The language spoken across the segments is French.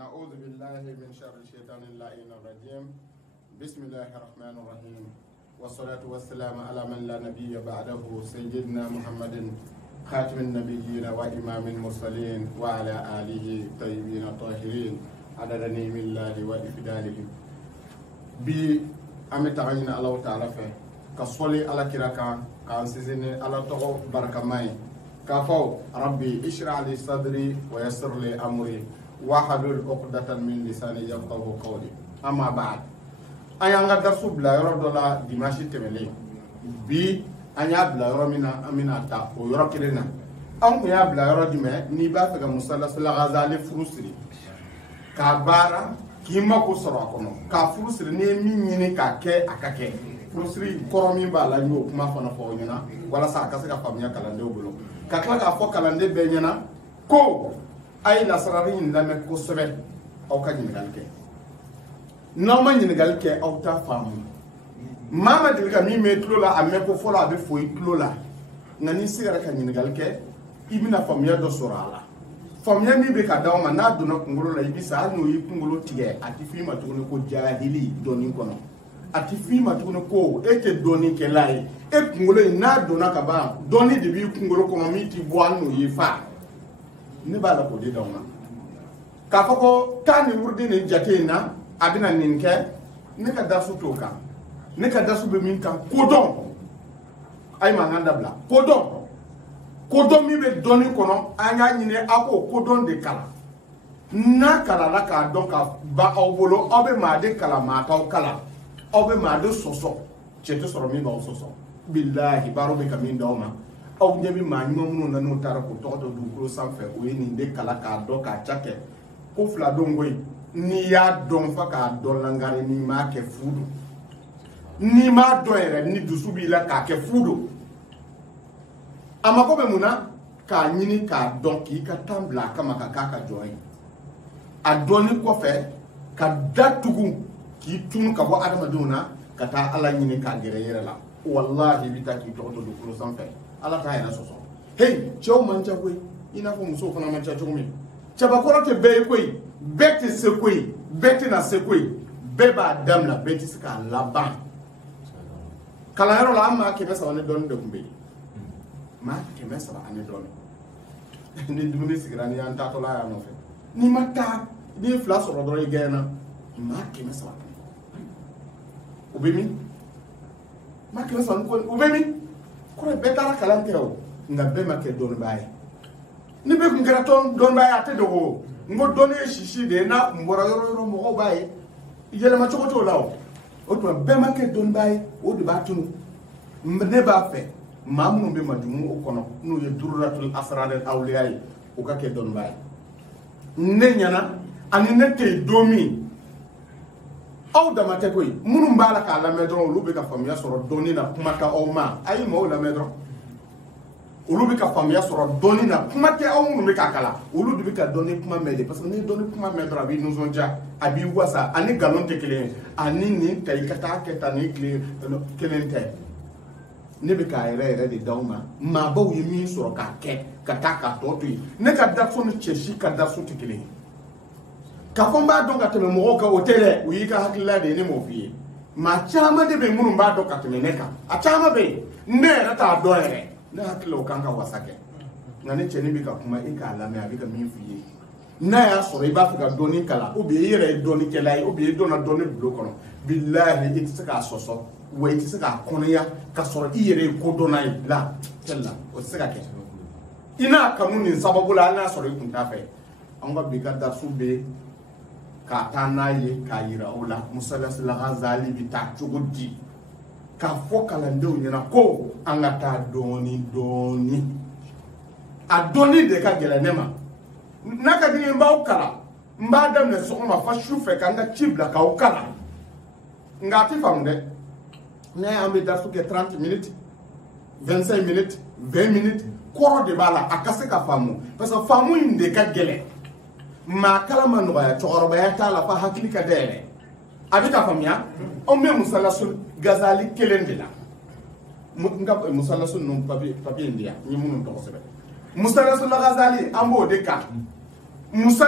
نعوذ بالله من شر الشيطان اللعين الرجيم. بسم الله الرحمن الرحيم، والصلاة والسلام على من لا نبي بعده سيدنا محمد خاتم النبيين وإمام المرسلين وعلى آله الطيبين الطاهرين عدد نعم الله وإفداله. بي أمي تعين الله تعالى فيه كصلي على كراكا كانسيزني على تغو بركة ماي كفو ربي اشرح لي صدري ويسر لي أمري واحلل عقدة من لساني يفقهوا قولي. أما بعد ayanga darsu bla yoro dola dimanche temele bi anya bla yoro mina amina ta o yoro kirena an ya bla yoro dime ni ba ta musalla sala ghazali frusri ka bara kima ko soro kono ka frusri ne min nyini ka ke akake frusri koromi ba la nyo kuma fana fo nyina wala sa ka se ka famnya kalande obulo ka kala ka fo kalande be nyina ko ay la sararin la me ko sebe o ka nyina ke normal ñinigal ke auta famu mama dilga mi me tlola amme ko fola be foy tlola ngani sigara ka ñinigal ke ibina famia do sorala famia mi be ka dawma na do na kungolo la ibisa no yi kungolo tige ati fima to ko jahili doni kono ati fima to ko eke doni ke lai e kungolo na do na ka ba doni de bi kungolo ko mi ti boanu yi fa ne bala ko de dawma ka fako tani wurdi ne jate na abina ninke ne ka dasu toka ne ka dasu be min kan kodon ay ma nganda bla kodon mi be doni kono anya nyine ako kodon de kala na kala la ka don ka ba obolo obe ma de kala ma taw kala obe ma de soso chete soro mi ba soso billahi baro be kamin dawma aw nyebi ma nyom no na tara ko to du ko sanfe o ni de kala ka do ka chake ko fla dongoy ni ya don fa ka don langare ni ma ke fudu ni ma do ere ni dusu bi la ka ke fudu amako be muna ka nyini ka don ki ka tambla kama ka ka joy adoni ko fe ka datugu ki tun ka bo adama duna ka ta ala nyini ka gere yere la wallahi bi ta ki to do ko sanfe ala ta yana soso hey chow man chakwe ina ko muso fana man chakwe chaba ko rote be koy beti sekoi beti na sekoi beba damla beti sika laban kala yaro la amma ke mesa woni don de kumbe ma ke mesa ani don ni dumuni sigira ni anta to la ya no fe ni mata ni flash ro do igena ma ke mesa ubemi ma ke mesa ko ubemi ko betara kala ntero nga be ma ke don baye ni be ngara ton don baye ate dogo ngo donné chichi de na mbora yoro mo baye yele ma chokoto lawo o to be ma ke don baye o de batunu ne ba fe mamu be majumu o kono no ye durratul asrar al awliya o ka ke don baye ne nyana ani ne te domi aw da mate koy munu mbala ka la medron lu be ka famia soro doni na kuma ka o ma ay mo la medron olu bi ka famiya sɔrɔ dɔni na kuma tɛ aw minnu bɛ ka kala olu de bɛ ka dɔni kuma mɛn de parce que ni dɔni kuma mɛn dɔrɔn a b'i nisɔndiya a b'i wasa ani nkalon tɛ kelen ye ani nin ta i ka taa kɛ tan ni kelen tɛ ne bɛ k'a yɛrɛ yɛrɛ de d'aw ma maabaw ye min sɔrɔ k'a kɛ ka taa k'a tɔ to yen ne ka daso ni cɛ si ka daso tɛ kelen ye k'a fɔ n b'a dɔn ka tɛmɛ mɔgɔw kan o tɛ dɛ o y'i ka hakilila de ye ne m'o f'i ye maa caman de bɛ yen minnu b'a dɔn ka tɛmɛ ne kan a caman bɛ yen ne yɛrɛ t'a dɔn yɛrɛ ne hakilo kan ka wasa kɛ nka ne cɛni bɛ ka kuma i k'a lamɛn a bɛ ka min f'i ye n'a y'a sɔrɔ i b'a fɛ ka dɔɔni kala ou bien i yɛrɛ ye dɔɔni kɛla ye ou bien i donna dɔɔni bulo kɔnɔ bilahi i tɛ se k'a sɔsɔ wa i tɛ se k'a kɔnɔya ka sɔrɔ i yɛrɛ ye kodɔnna ye la kɛla o tɛ se ka kɛ i n'a kanu nin sababu la hali n'a sɔrɔ i kun t'a fɛ an ka bi ka darsu bɛ k'a taa n'a ye k'a yira o la Musa Ghazali bɛ taa cogo di k'a fɔ kalandenw ɲɛna ko an ka taa dɔɔni dɔɔni a dɔɔni de ka gɛlɛn ne ma n'a ka di n ye n b'aw kalan n b'a daminɛ sɔgɔma fa su fɛ k'an ka ci bila k'aw kalan nka a tɛ faamu dɛ ne y'an bɛ darsu kɛ 30 minutes 25 minutes 20 minutes kɔrɔ de b'a la a ka se ka faamu parce que faamu in de ka gɛlɛn maa kala ma nɔgɔya cɛkɔrɔbaya t'a la fa hakili ka dayɛlɛ a bɛ ka faamuya anw bɛ Musa Ghazali kelen de la n ka Musa ninnu papier in di yan n ye minnu tɔgɔ sɛbɛn Musa Ghazali an b'o de kan Musa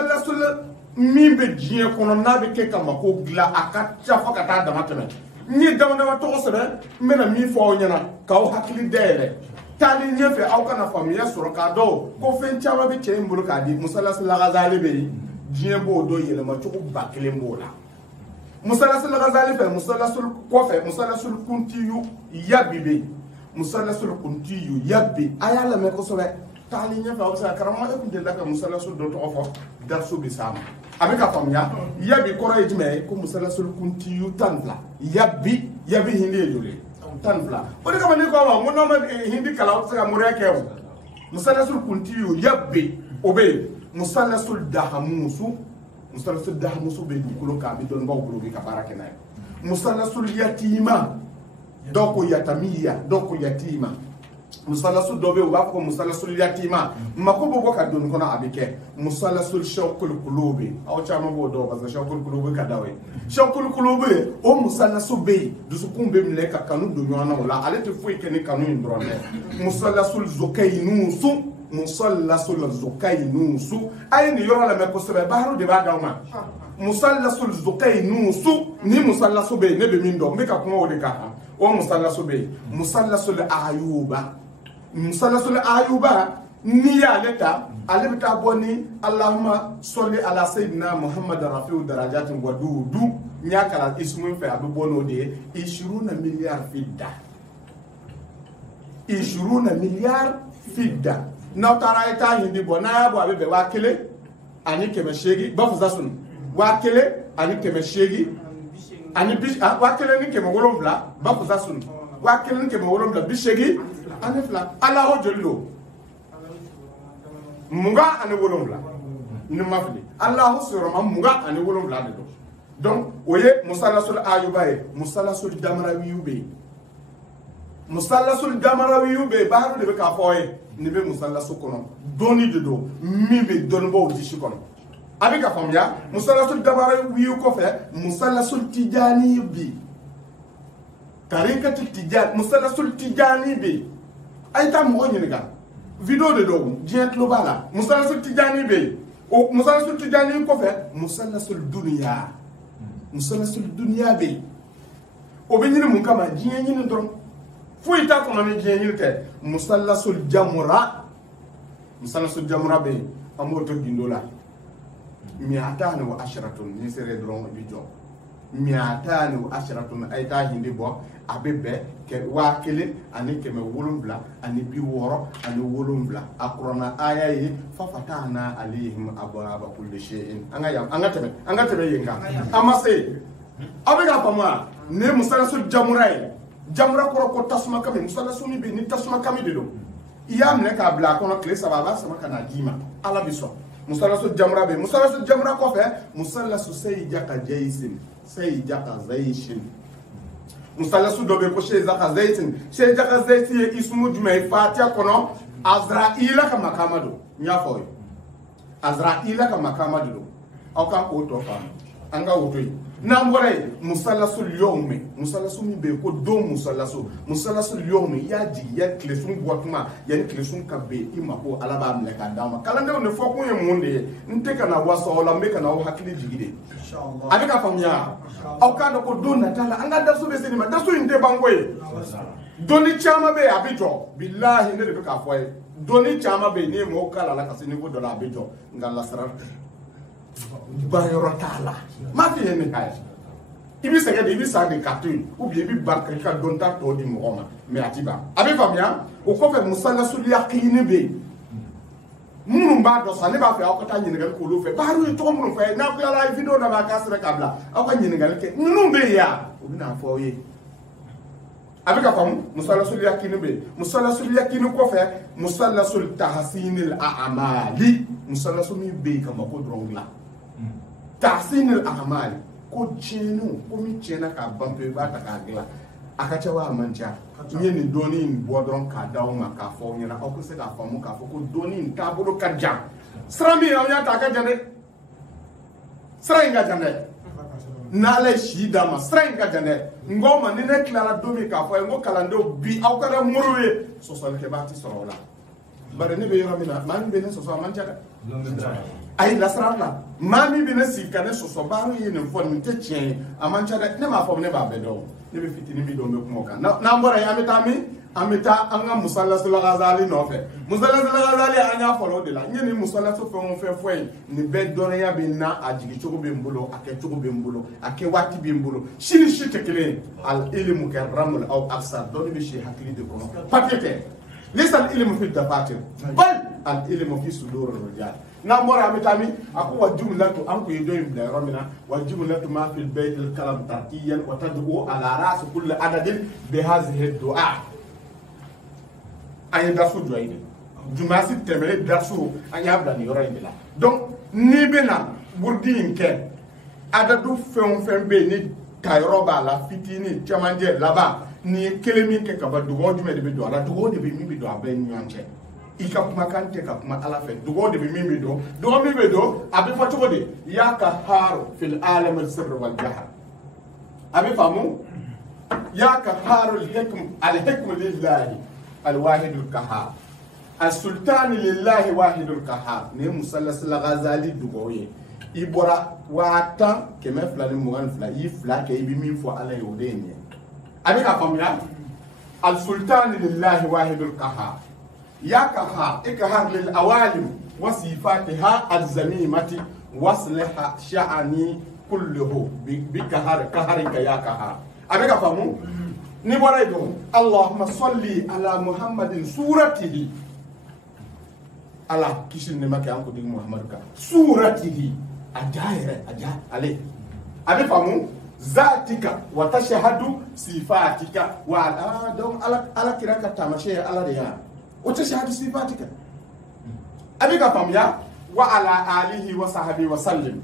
min bɛ diɲɛ kɔnɔ n'a bɛ kɛ ka mako dilan a ka ca fo ka taa dama tɛmɛ n ye dama dama tɔgɔ sɛbɛn n bɛna min fɔ aw ɲɛna k'aw hakili dayɛlɛ taali ɲɛfɛ aw kana faamuya sɔrɔ k'a dɔn ko fɛn caman bɛ cɛ in bolo k'a di musalasi Lagazali bɛ yen diɲɛ b'o dɔn yɛlɛma cogo ba kelen b'o la musalasi Lagazali fɛ musalasi kɔfɛ musalasi kuntiyu yabi bɛ yen musalasi kuntiyu yabi a y'a lamɛn kosɛbɛ taali ɲɛfɛ aw bɛ se ka karamɔgɔ e tun delila ka musalasi dɔ tɔgɔ fɔ darisu bɛ s'a ma a bɛ ka faamuya yabi kɔrɔ ye jumɛn ye ko musalasi kuntiyu 12 yabi hindi ye joli 12 o de kama ne ko ma n ko n'aw ma hindi kalan aw tɛ se ka moriya kɛ o musalasi kuntiyu yabi o bɛ yen musalasi dahamusu bɛ dugukolo kan a bɛ dɔnnibaw bolo u bɛ ka baara kɛ n'a ye musalasi yatima dɔw ko yatamiya dɔw ko yatima musalasu dɔ bɛ yen u b'a fɔ ko musalasu yatima mako bɛ bɔ ka donni kɔnɔ a bɛ kɛ musalasu shawkul kulubi aw caman b'o dɔn parce que shawkul kulubi ka d'aw ye shawkul kulubi o musalasu bɛ yen dusukun bɛ minɛ ka kanu don ɲɔgɔn na o la ale tɛ foyi kɛ ni kanu in dɔrɔn dɛ musalasu zokainusu musalasu zokainusu a ye nin yɔrɔ lamɛn kosɛbɛ baaraw de b'a d'aw ma musalasu zokainusu ni musalasu bɛ yen ne bɛ min dɔn n bɛ ka kuma o de kan o musalasu bɛ yen musalasu ayuba musalasul ayuba ni y'ale ta ale bɛ taa bɔ ni Allahumma salli ala sayyidina Muhammad rafi'u darajatin wa dudu n y'a kalan ismu fɛ a bɛ bɔ n'o de ye 20 miliyari fidda 20 miliyari fidda n'aw taara a ye taa hindi bɔ n'a y'a bɔ a bɛ bɛn 1000 ani 800 bafusa sunu 1000 ani 800 ani 1000 ni 700 bafusa sunu 1000 ni 700 80 ani fila Allahu joli do muga ani 7 ni ma fili Allahu sirama muga ani 7 de do donc o ye musalasul ayuba ye musalasul damarawiyu be musalasul damarawiyu be baaru de be ka fɔ ye ni be musalasu kɔnɔ doni de do min be dɔnnibaw disi kɔnɔ a bɛ ka faamuya musalasul damarawiyu kɔfɛ musalasul tijani bi tarikati tijani musalasul tijani be a ye taa mɔgɔ ɲininka video de do diɲɛ tulo b'a la musalasul tijani bɛ yen o musalasul tijani kɔfɛ musalasul duniya bɛ yen o bɛ ɲini mun kama diɲɛ ɲini dɔrɔn foyi t'a kɔnɔ ni diɲɛ ɲini tɛ musalasul jamura bɛ yen an b'o to gindo la mi'atani wa asharatun ni sere dɔrɔn i bɛ jɔ mi'atani wa asharatun a ye taa hindi bɔ a bɛ bɛn 1000 ani 700 ani 60 ani 7 a kuranna aya ye fafatahna alayhim abwaaba kulli shay'in an ka tɛmɛ yen kan an ma se aw bɛ ka faamuya ne musalasu jamura ye jamura kɔrɔ ko tasuma kami musalasu min bɛ ni tasuma kami de don i y'a minɛ k'a bila a kɔnɔ tile 3 a b'a sama ka na d'i ma ala bɛ sɔn musalasu jamura bɛ musalasu jamura kɔfɛ musalasu sayjaka jaysin sayjaka zayshin musalasu dɔ bɛ ko sayjaka zaytin ye ismu jumɛn ye fatiha kɔnɔ azraila ka makama don n y'a fɔ ye azraila ka makama de don aw kan k'o tɔ faamu an ka o to yen n'an bɔra yen musalasu yawmi musalasu min bɛ yen ko don musalasu yawmi i y'a jigi yanni tile sun bɔ tuma yanni tile sun ka bɛn i ma ko ala b'a minɛ k'a d'a ma kalandenw de fɔ kun ye mun de ye n tɛ ka na wasa aw la n bɛ ka na aw hakili jigi de a bɛ ka faamuya aw k'a dɔn ko don nata la an ka dasu bɛ se nin ma dasu in tɛ ban ko ye doni caman bɛ yen a bɛ jɔ bilahi ne de bɛ k'a fɔ ye doni caman bɛ yen n'i ye mɔgɔw k'a la ka se niveau dɔ la a bɛ jɔ nka lasara bayɔrɔ t'a la m'a f'i ye nin ka ye i bɛ sɛgɛn de i bɛ san de k'a to yen ou bien i bɛ barika i ka dɔnta tɔ di mɔgɔ ma mais a ti ban a bɛ faamuya o kɔfɛ musalasul yaqini bɛ yen minnu b'a dɔn sa ne b'a fɛ aw ka taa ɲininkali k'olu fɛ baaraw ye tɔgɔ minnu fɛ n'a tilala ye video dɔ b'a k'a sɛbɛn k'a bila aw ka ɲininkali kɛ ninnu bɛ yen yan o bɛ n'a fɔ aw ye a bɛ ka faamu musalasul yaqini bɛ yen musalasul yaqini kɔfɛ musalasul tahsinil a'mali musalasul min bɛ yen ka mako dɔrɔn dilan tahsinil a'mali ko tiɲɛniw ko min tiɲɛna k'a ban pewu i b'a ta k'a dilan a ka ca wa a man ca n ye nin dɔɔni in bɔ dɔrɔn k'a d'aw ma k'a fɔ aw ɲɛna aw ka se k'a faamu k'a fɔ ko dɔɔni in taabolo ka jan sira min aw y'a ta a ka jan dɛ sira in ka jan dɛ n'ala ye si d'a ma sira in ka jan dɛ n ko ma ni ne tilara don min k'a fɔ a ye n ko kalandenw bi aw kɛra moriw ye sɔsɔlikɛbaa ti sɔrɔ o la bare ne be yoro mina man be ne so so man tiada ay la sarala mami be ne sikane so so baro ye ne fon min te tien aman tiada ne ma fo ne ba be do ne be fitini bi do me ko kan na mbora ya metami ameta anga musallasu al-Ghazali no fe musallasu al-Ghazali anya folo de la nyeni musallasu fe fo ni be dore ya be na ajigi chogo be mbulo ake chogo be mbulo ake wati be mbulo shini shite kele al ilmu karramul aw afsar do be shi hakili de kono patete lisa al ilmu fi dafatir bal al ilmu fi sudur ar-rijal na mbora ametami aku wajumlatu anku yedo ibla romina wajumlatu ma fi al-bayt al-kalam tarkiyan wa tad'u ala ras kull adadin bi hadhihi ad-du'a ay darsu joyde jumasi temere darsu anya blani yoro indila donc ni bena burdi inke adadu fem be ni tayroba la fitini chamanje laba ni kelemi ke kaba dugo jume de be do ala dugo de be mi be do abe nyanje ika kuma kante ka kuma ala fe dugo de be mi be do dugo mi be do abi fatugo de ya ka har fil alam al sirr wal jahr abi famu ya ka har al hikm lillahi الواحد القهار السلطان لله واحد القهار ني مسلس الغزالي دوغوي ibora wata keme fulani mugan fula yi fula ke ibi min fo ala yodeni abi ka famya al sultan lillahi wahidul qahar ya qahar ikhar lil awalim wa sifatiha al zamimati wasliha sha'ani kulluhu bi qaharika ya qahar abi ka famu ni bora do Allahumma salli ala Muhammadin suratihi ala kishin ne make an ko dig Muhammad ka suratihi ajaire ale abi famu zatika wa tashhadu sifatika wa don ala kiraka tamashe ala riya wa tashhadu sifatika abi ka famu ya wa ala alihi wa sahbihi wa sallim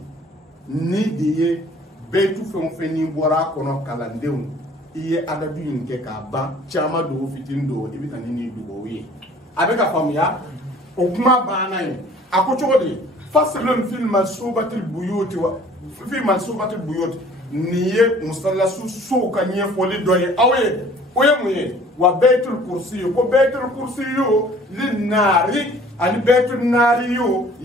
ni diye betu fe ni bora kono kalandeun iye adadu yinke ka ban chama do fitin do ibita ni dugo wi abe ka famya o kuma bana yi akochode faslun fil masubatil buyut wa fi masubatil buyut niye musallasu so ka nye foli doye awe oye muye wa baitul kursi ko baitul kursi lin nari al baitul nari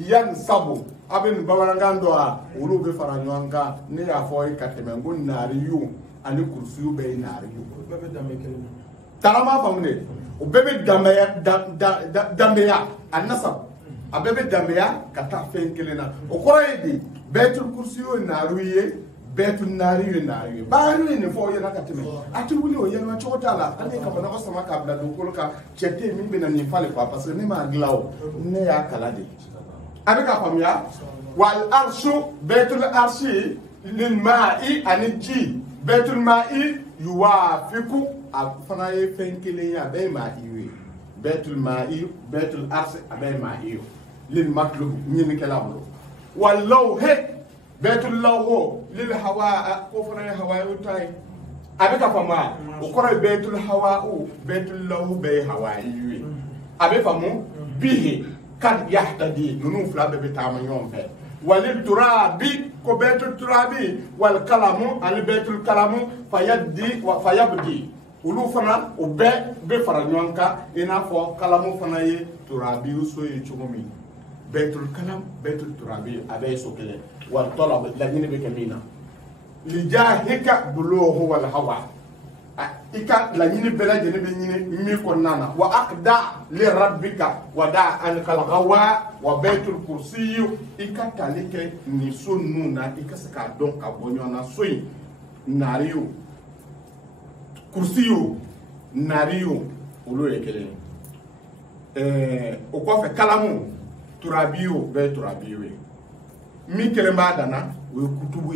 yansabu abin babarangando a ulu be faranyoanga ne ya foy katemengo nari ani kursiyu be naari bebe dambe kelema tarama famne o bebe dambe ya annasab a bebe dambe ya kata fen kelena o koroyedi betul kursiyu naaruye betul naariye naariye baari ne fo yana kateme ati wuli o yana chotala ani ka bana ko sama ka bla do kolka chete min bena ni fale kwa parce que ne ma glaw ne ya kalade abika famya wal arshu betul arshi lil ma'i aniji betul ma'i yuwafiku afana ye fenkele ya be ma'i betul ma'i betul arsi abe ma'i lil matlub nyini kala wolo wallahu betul lahu lil hawa ko fana hawa utai abeka fama o koro betul hawa betul lahu be hawa yi abe famu bihi kad yahtadi nunu fla be tama nyom fe walil turabi ko betul turabi wal kalamu al betul kalamu fayaddi wa fayabdi ulu fana o be fara nyonka ina fo kalamu fana ye turabi so ye chugumi betul kalam betul turabi abe so kele wal talab la nyine be kamina li jahika buluhu wal hawa ika la nyine bela jene be nyine mi ko nana wa aqda li rabbika wa da an kal gawa wa baitul kursiyu ika talike ni sunnu na ika saka don ka bonyona soyi nariyo kursiyu nariyo ulu ekele o ko fe kalamu turabiyo be turabiyo mi kelemba dana o kutubu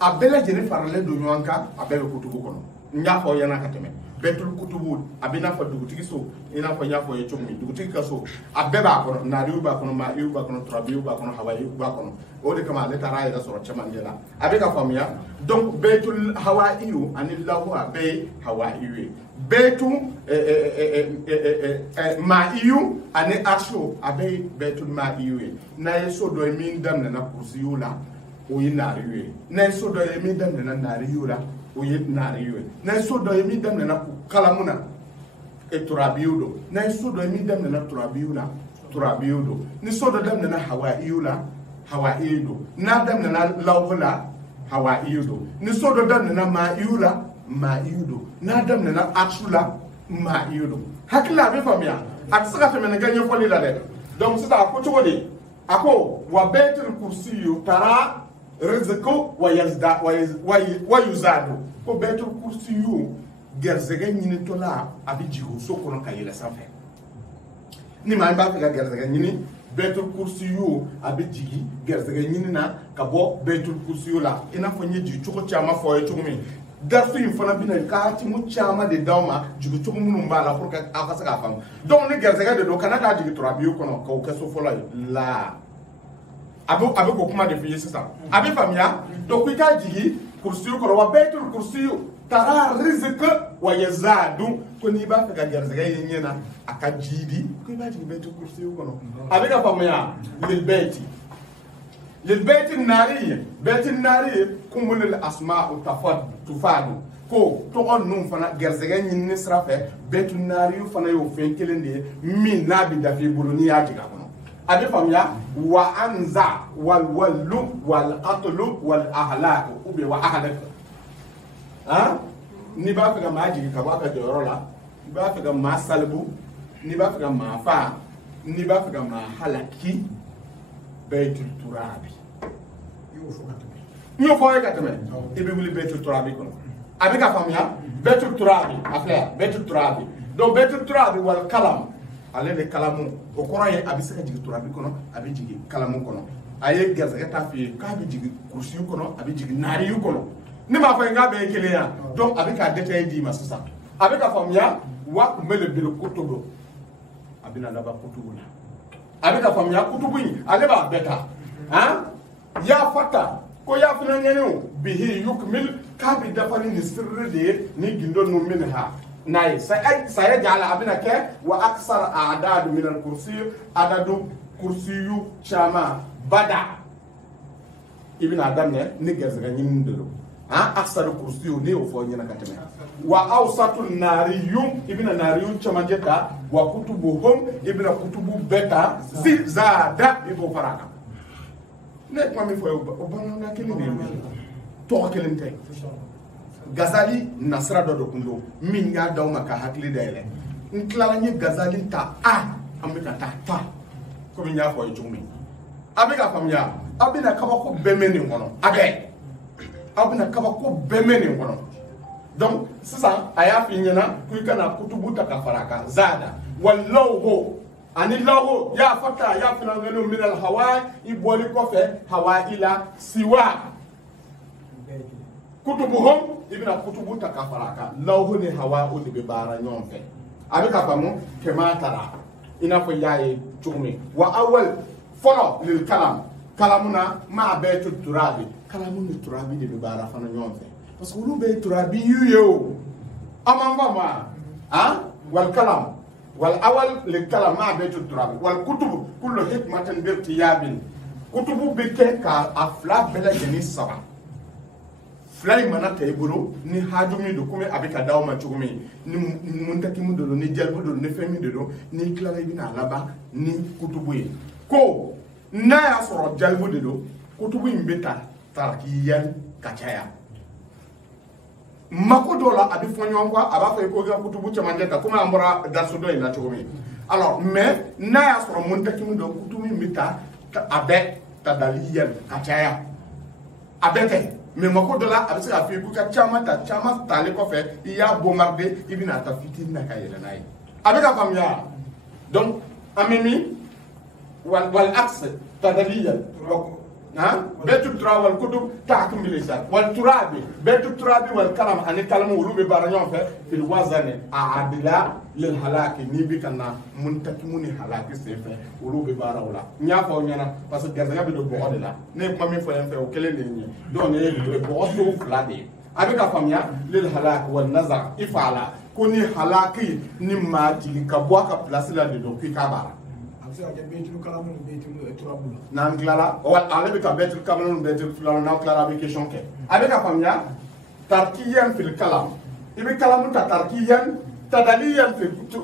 abela jene farale do nyonka abela kutubu kono nyafo yana kateme betul kutubu abina fa dugutigi so ina fa nyafo ye chummi dugutigi kaso abeba kono nariu ba kono ma yu ba kono trabiu ba kono hawaii ba kono o de kama le taray da soro chamandela abeka famia donc betul hawaii anillahu abe hawaii betu ma'iyu ane asho abe betul ma'iyu na yeso do min dam na kursiyu la o yinariwe na yeso do min dam na nariyu la o yinariwe na yeso do min dam na kalamuna turabiudo na sudo mi dem na turabiula turabiudo ni sodo dem na hawaiula hawaido na dem na lawla hawaido ni sodo dem na maiula maido na dem na aksula maido hakila be famia aksaka te men ganye foli la de donc c'est à ko chogodi ako wa baitul kursiyu tara rizqu wa yazda wa yuzadu ko baitul kursiyu gerzega nyini tola abi jigo sokono kayela sanfɛ ni ma ba ka gerzega nyini baitul kursiyu abi jigi gerzega nyini na ka bɔ baitul kursiyu la ina fɔ nye jigi cogo caman fɔ ye cogo min darsu in fana bina ka ti mu caman de d'aw ma jigi cogo minnu b'a la pour que aw ka se k'a faamu donc ni gerzega de don kana k'a jigi turabiyu kɔnɔ k'o kɛ so fɔlɔ ye la a bɛ k'o kuma de f'i ye sisan a bɛ faamuya donc i k'a jigi kursiyu kɔrɔ wa baitul kursiyu tara rizq wa yazadu ko ni ba fɛ ka garzega ye ɲɛna a ka jidi ko i b'a jigi baitul kursiyu kɔnɔ a bɛ ka faamuya lil nari kumulil asma'u tufadu ko tɔgɔ ninnu fana garzega ɲinini sira fɛ baitul nari fana y'o fɛn kelen de ye min n'a bɛ dafi bolo n'i y'a jigin a kɔnɔ a bɛ faamuya wa anza wal wallu wal qatlu wal ahlak ou bien wa ahlak ni b'a fɛ ka maa jigin ka bɔ a ka jɔyɔrɔ la ni b'a fɛ ka maa salibu ni b'a fɛ ka maa faa ni b'a fɛ ka maa halaki baitul turabi n y'o fɔ ye ka tɛmɛ i bɛ wuli baitul turabi kɔnɔ a bɛ ka faamuya baitul turabi a filɛ yan baitul turabi donc baitul turabi wal kalam ale de kalamu o kɔrɔ ye a bɛ se ka jigin turabi kɔnɔ a bɛ jigin kalamu kɔnɔ a ye garisɛgɛ ta f'i ye k'a bɛ jigin kurusiyu kɔnɔ a bɛ jigin naariyu kɔnɔ ne m'a fɔ k'a bɛɛ ye kelen ya donc a bɛ k'a détaillé d'i ma sisan a bɛ ka faamuya wa kun bɛ le bere kutubu a bɛ na laban kutubu la a bɛ ka faamuya kutubu in ale b'a bɛɛ ta y'a fata ko y'a fana ŋɛɲɛw bihi yukmil k'a bɛ dafa ni nin siriri de ye ni gindo ninnu minɛ ha n'a ye saya jala a bɛna kɛ wa aksar adadu minal kursiyu adadu kursiyu caman bada i bɛna daminɛ ni garisɛgɛ ɲinini de don aksar kursiyu ne y'o fɔ ɲɛna ka tɛmɛ wa awsatu nariyum i bɛna nariyum camancɛ ta wa kutubuhum i bɛna kutubu bɛɛ ta zada i b'o fara a kan ne ye kuma min fɔ ye o bamanankan kelen de ye tɔgɔ kelen tɛ Gazali nasira dɔ de kun don min y'a d'aw ma ka hakili dayɛlɛ n tilala n ye Gazali ta an bɛ ka taa ta komi n y'a fɔ ye cogo min a bɛ ka faamuya aw bɛna kabako bɛɛ mɛn nin kɔnɔ a bɛɛ aw bɛna kabako bɛɛ mɛn nin kɔnɔ donc sisan a y'a f'i ɲɛna ko i kana kutubu ta ka fara a kan zada wal lawho ani lawho y'a fɔ ta y'a fana ŋɛniw minal hawa i bɔli kɔfɛ hawa i la siwa kutubuhum i bɛna kutubu ta ka fara a kan lawho ni hawa o de bɛ baara ɲɔgɔn fɛ a bɛ ka faamu kɛmɛ tara i n'a fɔ i y'a ye cogo min wa awal fɔlɔ lil kalam kalamu na maa bɛɛ to turabi kalamu ni turabi de bɛ baara fana ɲɔgɔn fɛ parce que olu bɛ ye turabi y'u ye o a man faamu wa wal kalam wal awal lil kalam maa bɛɛ to turabi wal kutubu kullu hikmatin bi irtiyabin kutubu bɛ kɛ ka a fila bɛɛ lajɛlen saba fila in mana ta i bolo ni haju min don komi a bɛ ka d'aw ma cogo min ni muntakimu de don ni jalibu de don ni fɛn min de don n'i tilala i bɛna laban ni kutubu ye ko n'a y'a sɔrɔ jalibu de don kutubu in bɛ ta tarakiyan ka caya mako dɔw la a bɛ fɔ ɲɔgɔn kɔ a b'a fɔ i ko i ka kutubu camancɛ ta komi an bɔra dariso dɔ in na cogo min alors mais n'a y'a sɔrɔ muntakimu don kutubu in bɛ ta a bɛ tadaliyan ka caya a bɛ tɛ mais mako dɔ la a bɛ se k'a fɔ i ko i ka caman ta caman talen kɔfɛ i y'a bombarder i bɛna ta fitinin na ka yɛlɛ n'a ye a bɛ ka faamuya donc an bɛ min wal aks tadaliyan baitul turabi wal kutub tahkim bil lisan wal turabi baitul turabi wal kalam ani kalamu olu bɛ baara ɲɔgɔn fɛ fil wazani adila lil halaki ni bi kana muntakimu ni halaki senfɛ olu bɛ baara o la n y'a fɔ aw ɲɛna parce que garisɛgɛ bɛ don bɔgɔ de la ne ye kuma min fɔ yan fɛ o kelen de ye nin ye donc ne ye bɔgɔ so fila de ye a bɛ ka faamuya lil halaki wal nazar i fa la ko ni halaki ni maa jigin ka bɔ a ka place la de don k'i k'a baara. n'an tilala ale bɛ ka baitul kalamu baitul filanan n'an tilala a bɛ question kɛ a bɛ ka faamuya tarkiyan fil kalam i bɛ kalamu ta tarkiyan تدليا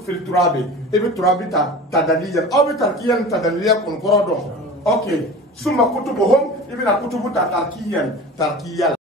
في التراب ابي تراب تدليا او بتركيا تدليا كن قرودو اوكي ثم كتبهم ابن كتب تركيا